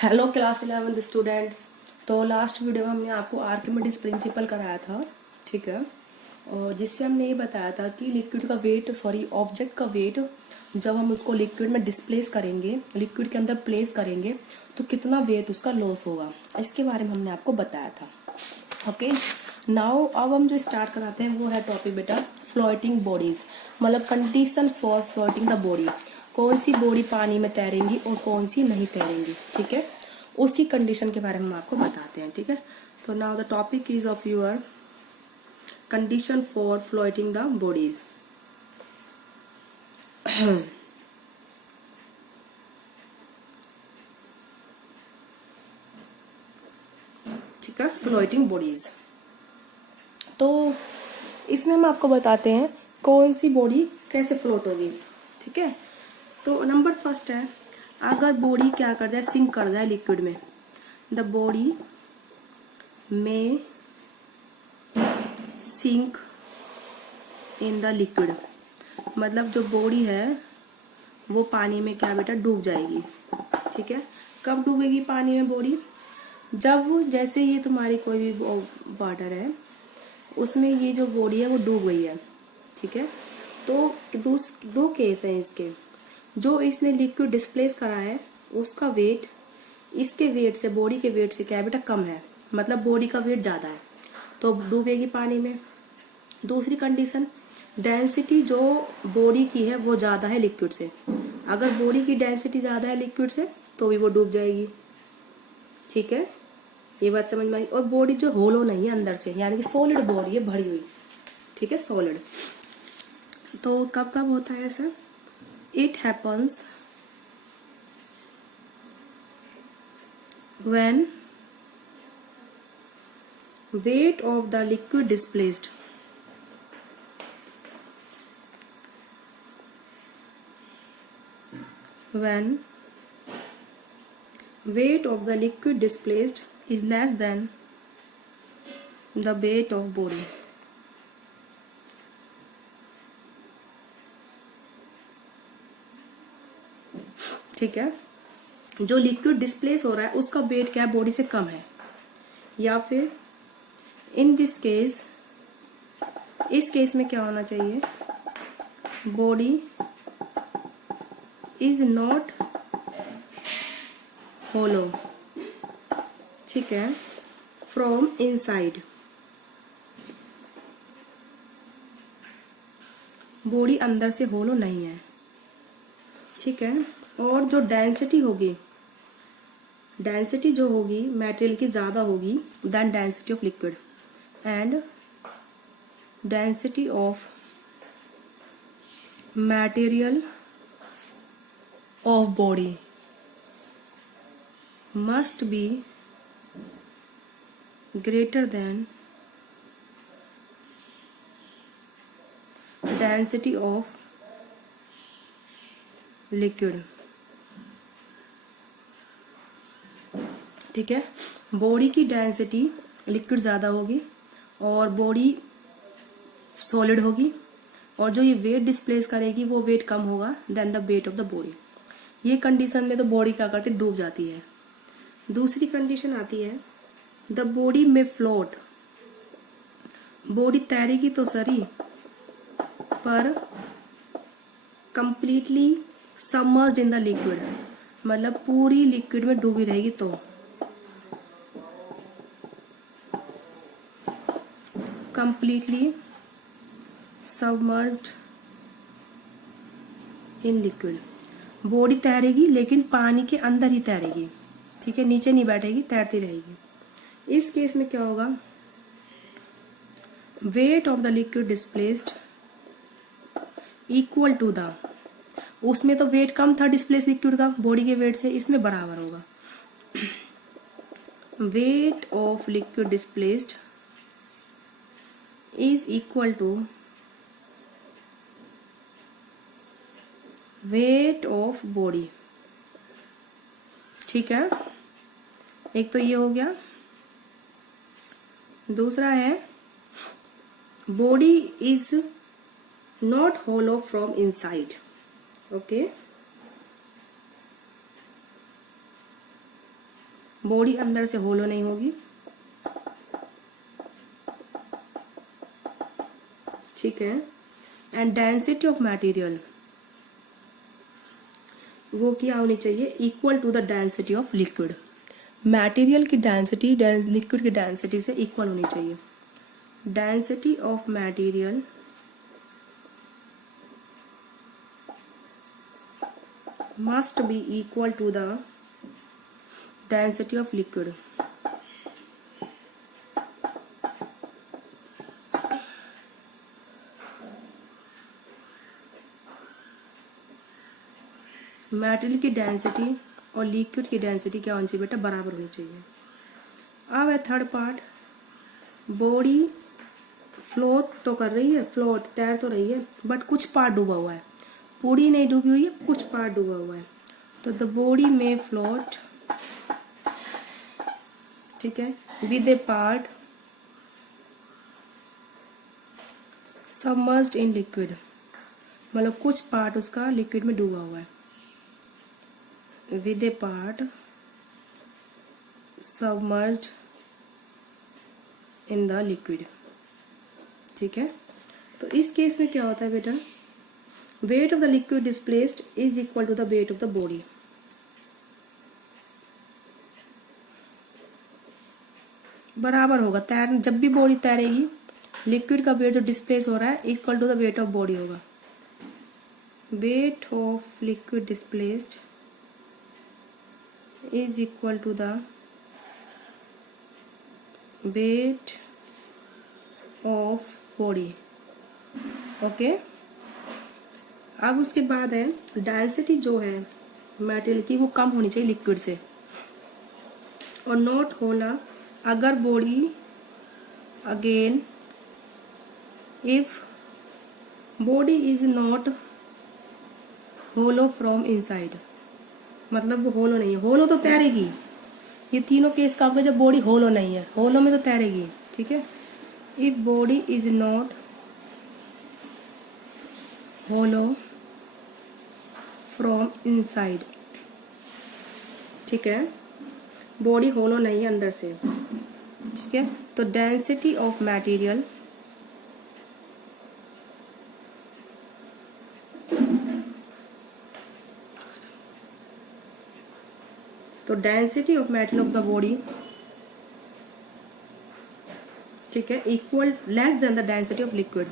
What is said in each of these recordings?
Hello class 11 students. तो last video में हमने आपको आर्किमिडीज प्रिंसिपल कराया था, ठीक है। और जिससे हमने ये बताया था कि लिक्विड का वेट ऑब्जेक्ट का वेट जब हम उसको लिक्विड में डिस्प्लेस करेंगे, लिक्विड के अंदर प्लेस करेंगे तो कितना वेट उसका लॉस होगा, इसके बारे में हमने आपको बताया था। ओके, नाउ अब हम जो स्टार्ट कराते हैं वो है टॉपिक बेटा फ्लोटिंग बॉडीज, मतलब condition for floating the body. कौन सी बॉडी पानी में तैरेंगी और कौन सी नहीं तैरेंगी, ठीक है, उसकी कंडीशन के बारे में हम आपको बताते हैं, ठीक है। तो now the topic is of your condition for floating the bodies. ठीक है, फ्लोटिंग बॉडीज। तो इसमें हम आपको बताते हैं कौन सी बॉडी कैसे फ्लोट होगी, ठीक है। तो नंबर फर्स्ट है, अगर बॉडी क्या कर जाए, सिंक कर जाए लिक्विड में, द बॉडी में सिंक इन द लिक्विड, मतलब जो बॉडी है वो पानी में क्या बेटा डूब जाएगी, ठीक है। कब डूबेगी पानी में बॉडी? जब जैसे ये तुम्हारी कोई भी वाटर है उसमें ये जो बॉडी है वो डूब गई है, ठीक है। तो दो केस हैं इसके। जो इसने लिक्विड डिस्प्लेस करा है उसका वेट इसके वेट से, बॉडी के वेट से क्या है बेटा कम है, मतलब बॉडी का वेट ज्यादा है तो डूबेगी पानी में। दूसरी कंडीशन, डेंसिटी जो बॉडी की है वो ज्यादा है लिक्विड से। अगर बॉडी की डेंसिटी ज्यादा है लिक्विड से तो भी वो डूब जाएगी, ठीक है। ये बात समझ में आई। और बॉडी जो होलो नहीं है अंदर से, यानी कि सॉलिड बॉडी है, भरी हुई, ठीक है, सॉलिड। तो कब कब होता है ऐसा? It happens when weight of the liquid displaced when weight of the liquid displaced is less than the weight of body, ठीक है। जो लिक्विड डिस्प्लेस हो रहा है उसका वेट क्या है, बॉडी से कम है। या फिर इन दिस केस, इस केस में क्या होना चाहिए, बॉडी इज नॉट होलो, ठीक है, फ्रॉम इनसाइड। बॉडी अंदर से होलो नहीं है, ठीक है। और जो डेंसिटी होगी, डेंसिटी जो होगी मटेरियल की ज्यादा होगी than density of liquid, and density of material of body must be greater than density of liquid, ठीक है। बॉडी की डेंसिटी लिक्विड ज्यादा होगी और बॉडी सॉलिड होगी, और जो ये वेट डिस्प्लेस करेगी वो वेट कम होगा than the weight of the body. ये कंडीशन में तो बॉडी क्या करती है, डूब जाती है। दूसरी कंडीशन आती है, द बॉडी में फ्लोट, बॉडी तैरेगी तो सही पर completely submerged in the liquid, मतलब पूरी लिक्विड में डूबी रहेगी तो। Completely submerged in liquid, body तैरेगी लेकिन पानी के अंदर ही तैरेगी, ठीक है, नीचे नहीं बैठेगी, तैरती रहेगी। इस केस में क्या होगा, weight of the liquid displaced equal to the, उसमें तो वेट कम था डिस्प्लेस लिक्विड का बॉडी के वेट से, इसमें बराबर होगा। Weight of liquid displaced is equal to weight of body, ठीक है। एक तो ये हो गया। दूसरा है, body is not hollow from inside, okay. Body अंदर से होलो नहीं होगी, ठीक है। एंड डेंसिटी ऑफ मटेरियल वो क्या होनी चाहिए, equal to the density of liquid. Material की डेंसिटी लिक्विड की डेंसिटी से इक्वल होनी चाहिए। Density of material must be equal to the density of liquid। Material की डेंसिटी और लिक्विड की डेंसिटी क्या होनी चाहिए बेटा, बराबर होनी चाहिए। अब है थर्ड पार्ट, बॉडी फ्लोट तो कर रही है, फ्लोट तैर तो रही है, बट कुछ पार्ट डूबा हुआ है, पूरी नहीं डूबी हुई है, कुछ पार्ट डूबा हुआ है। तो द बॉडी में फ्लोट, ठीक है, with A part submerged in liquid, मतलब कुछ पार्ट उसका लिक्विड में डूबा हुआ है। With A part submerged in the liquid, ठीक है। तो इस केस में क्या होता है बेटा, weight of the liquid displaced is equal to the weight of the body. बराबर होगा, तैर जब भी बॉडी तैरेगी लिक्विड का वेट जो डिस्प्लेस हो रहा है equal to the weight of body होगा। Weight of liquid displaced is equal to the weight of body, okay. अब उसके बाद है डेंसिटी जो है मेटेरियल की वो कम होनी चाहिए लिक्विड से, और नॉट होना अगर body again if body is not hollow from inside, मतलब वो होलो नहीं है, होलो तो तैरेगी, ये तीनों केस काम का जब बॉडी होलो नहीं है, होलो में तो तैरेगी, ठीक है। If body is not hollow from inside, ठीक है, बॉडी होलो नहीं है अंदर से, ठीक है। तो density of material density of material of the body, ठीक है, equal less than the density of liquid.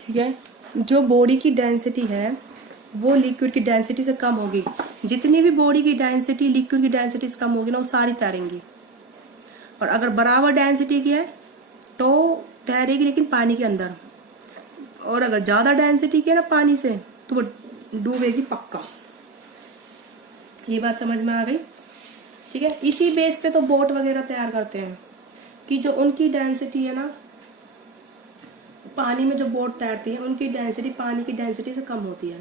ठीक है, जो बॉडी की डेंसिटी है वो लिक्विड की डेंसिटी से कम होगी। जितनी भी बॉडी की डेंसिटी लिक्विड की डेंसिटी से कम होगी ना वो सारी तैरेंगी, और अगर बराबर डेंसिटी की है तो तैरेगी लेकिन पानी के अंदर, और अगर ज्यादा डेंसिटी की है ना पानी से तो वो डूबेगी पक्का। ये बात समझ में आ गई, ठीक है। इसी बेस पे तो बोट वगैरह तैयार करते हैं कि जो उनकी डेंसिटी है ना पानी में, जो बोट तैरती है उनकी डेंसिटी पानी की डेंसिटी से कम होती है,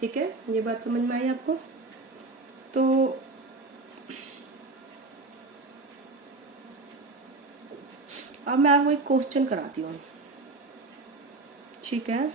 ठीक है। ये बात समझ में आई आपको। तो अब मैं आपको एक क्वेश्चन कराती हूँ, ठीक है।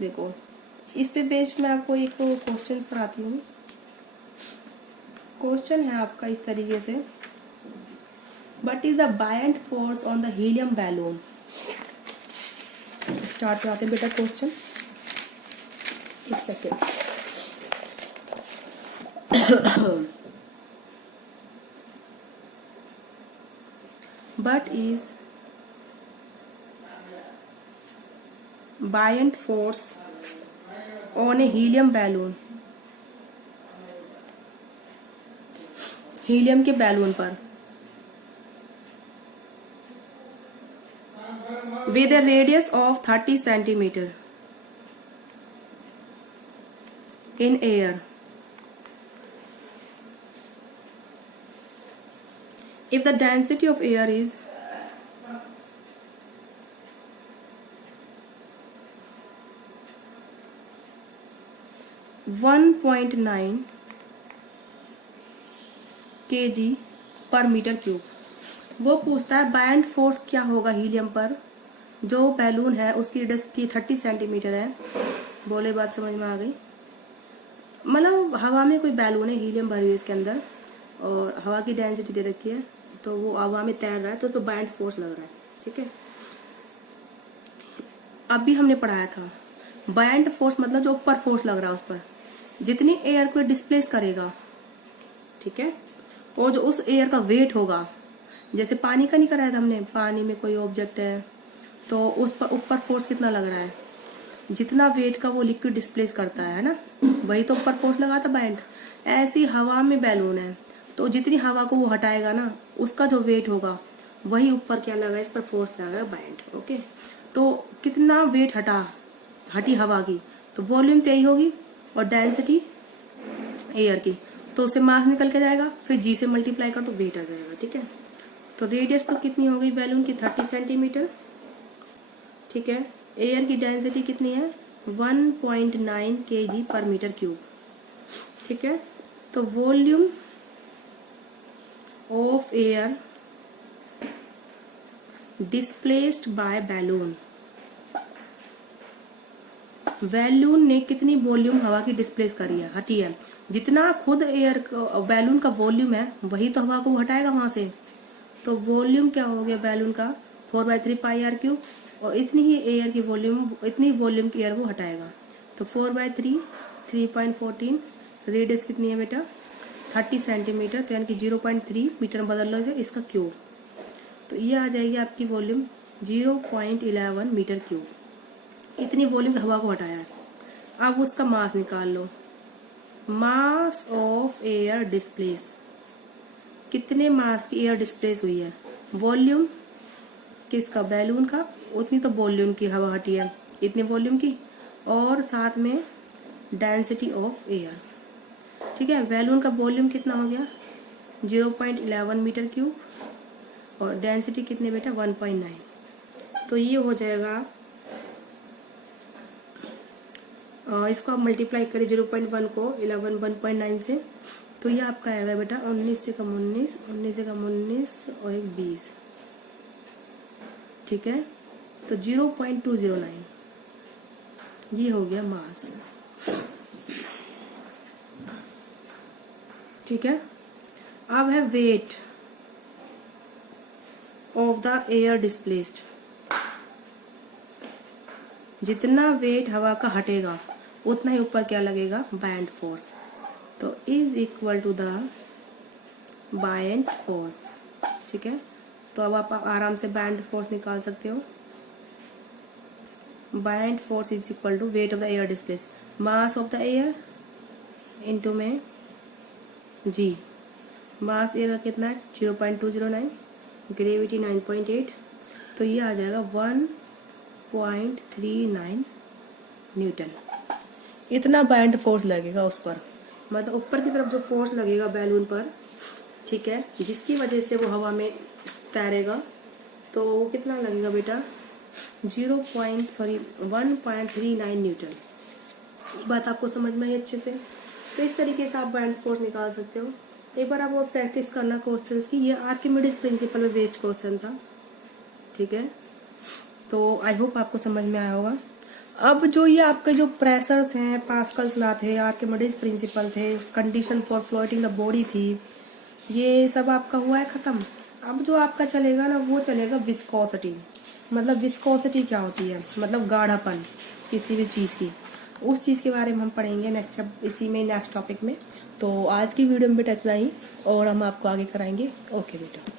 देखो इस पे बेस्ड मैं आपको एक क्वेश्चन कराती हूँ। क्वेश्चन है आपका इस तरीके से, what is the buoyant force on the helium balloon. Start कराते हैं बेटा क्वेश्चन, एक second. What is buoyant force on a helium balloon? Helium के बैलून पर with a radius of 30 centimeter in air. If the density of air is 1.9 kg per meter cube, वो पूछता है buoyant force क्या होगा helium पर। जो balloon है उसकी रेडियस 30 सेंटीमीटर है। बोले बात समझ में आ गई। मतलब हवा में कोई बैलून है, हीलियम भरी हुई है इसके अंदर, और हवा की डेंसिटी दे रखी है, तो वो हवा में तैर रहा है, तो उस पर बायंट फोर्स लग रहा है। ठीक है, अभी हमने पढ़ाया था बायंट फोर्स मतलब जो ऊपर फोर्स लग रहा है उस पर, जितनी एयर को डिस्प्लेस करेगा, ठीक है, और जो उस एयर का वेट होगा, जैसे पानी का नहीं कराया था हमने, पानी में कोई ऑब्जेक्ट है तो उस पर ऊपर फोर्स कितना लग रहा है, जितना वेट का वो लिक्विड डिस्प्लेस करता है ना, वही तो ऊपर फोर्स लगा था बायंट। ऐसी हवा में बैलून है, तो जितनी हवा को वो हटाएगा ना, उसका जो वेट होगा वही ऊपर क्या लगा, इस पर फोर्स लगा बायंट। ओके, तो कितना वेट हटी हवा की, तो वॉल्यूम तो यही होगी, और डेंसिटी एयर की, तो उससे मास निकल के जाएगा, फिर जी से मल्टीप्लाई कर तो वेट आ जाएगा। ठीक है, तो रेडियस तो कितनी हो गई बैलून की, 30 सेंटीमीटर। ठीक है, एयर की डेंसिटी कितनी है, 1.9 kg पर मीटर क्यूब। ठीक है, तो volume of air displaced by balloon, balloon ने कितनी वॉल्यूम हवा की डिस्प्लेस करी है, हटी है। जितना खुद एयर बैलून का वॉल्यूम है वही तो हवा को हटाएगा वहां से, तो वॉल्यूम क्या हो गया बैलून का, 4/3 पाई आर क्यूब, और इतनी ही एयर की वॉल्यूम, इतनी वॉल्यूम की एयर वो हटाएगा, तो 4/3 3.14। रेडियस कितनी है बेटा, 30 सेंटीमीटर, तो यानी कि 0.3 मीटर बदल लो इसे, इसका क्यूब, तो ये आ जाएगी आपकी वॉल्यूम 0.11 मीटर क्यूब। इतनी वॉल्यूम हवा को हटाया है। अब उसका मास निकाल लो, मास ऑफ एयर डिस्प्लेस, कितने मास की एयर डिस्प्लेस हुई है, वॉल्यूम किसका, बैलून का, उतनी तो वॉल्यूम की हवा हटी है, इतनी वॉल्यूम की, और साथ में डेंसिटी ऑफ एयर। ठीक है, बैलून का वॉल्यूम कितना हो गया, 0.11 मीटर क्यूब, और डेंसिटी कितनी बेटा, 1.9, तो ये हो जाएगा, इसको आप मल्टीप्लाई करें 0.1 को 11 1.9 से, तो ये आपका आएगा बेटा 19 से कम 19, 19 से कम 19 और 20। ठीक है, तो 0.209 ये हो गया मास। ठीक है, अब है weight of the air displaced, जितना वेट हवा का हटेगा उतना ही ऊपर क्या लगेगा, बायंट फोर्स, तो is equal to the buoyant force. ठीक है, तो अब आप आराम से बायंट फोर्स निकाल सकते हो। Buoyant force is equal to weight of the air displace, mass of the air into में जी, मास एयर का कितना है 0.209, ग्रेविटी 9.8, तो ये आ जाएगा 1.39 न्यूटन। इतना बायंट फोर्स लगेगा उस पर, मतलब ऊपर की तरफ जो फोर्स लगेगा बैलून पर, ठीक है, जिसकी वजह से वो हवा में तैरेगा, तो वो कितना लगेगा बेटा, 1.39 न्यूटन। ये बात आपको समझ में आई अच्छे से, तो इस तरीके से आप बायंट फोर्स निकाल सकते हो। एक बार आप वो प्रैक्टिस करना क्वेश्चंस की, ये आर्किमिडीज प्रिंसिपल में बेस्ड क्वेश्चन था। ठीक है, तो आई होप आपको समझ में आया होगा। अब जो ये आपके जो प्रेशर्स हैं, पास्कल्स लॉ थे, आर्किमिडीज प्रिंसिपल थे, condition for floating the body थी, ये सब आपका हुआ है खत्म। अब जो आपका चलेगा ना, वो चलेगा विस्कोसिटी। मतलब विस्कोसिटी क्या होती है, मतलब गाढ़ापन किसी भी चीज़ की, उस चीज़ के बारे में हम पढ़ेंगे नेक्स्ट, इसी में नेक्स्ट टॉपिक में। तो आज की वीडियो में बेटा इतना ही, और हम आपको आगे कराएंगे। ओके बेटा।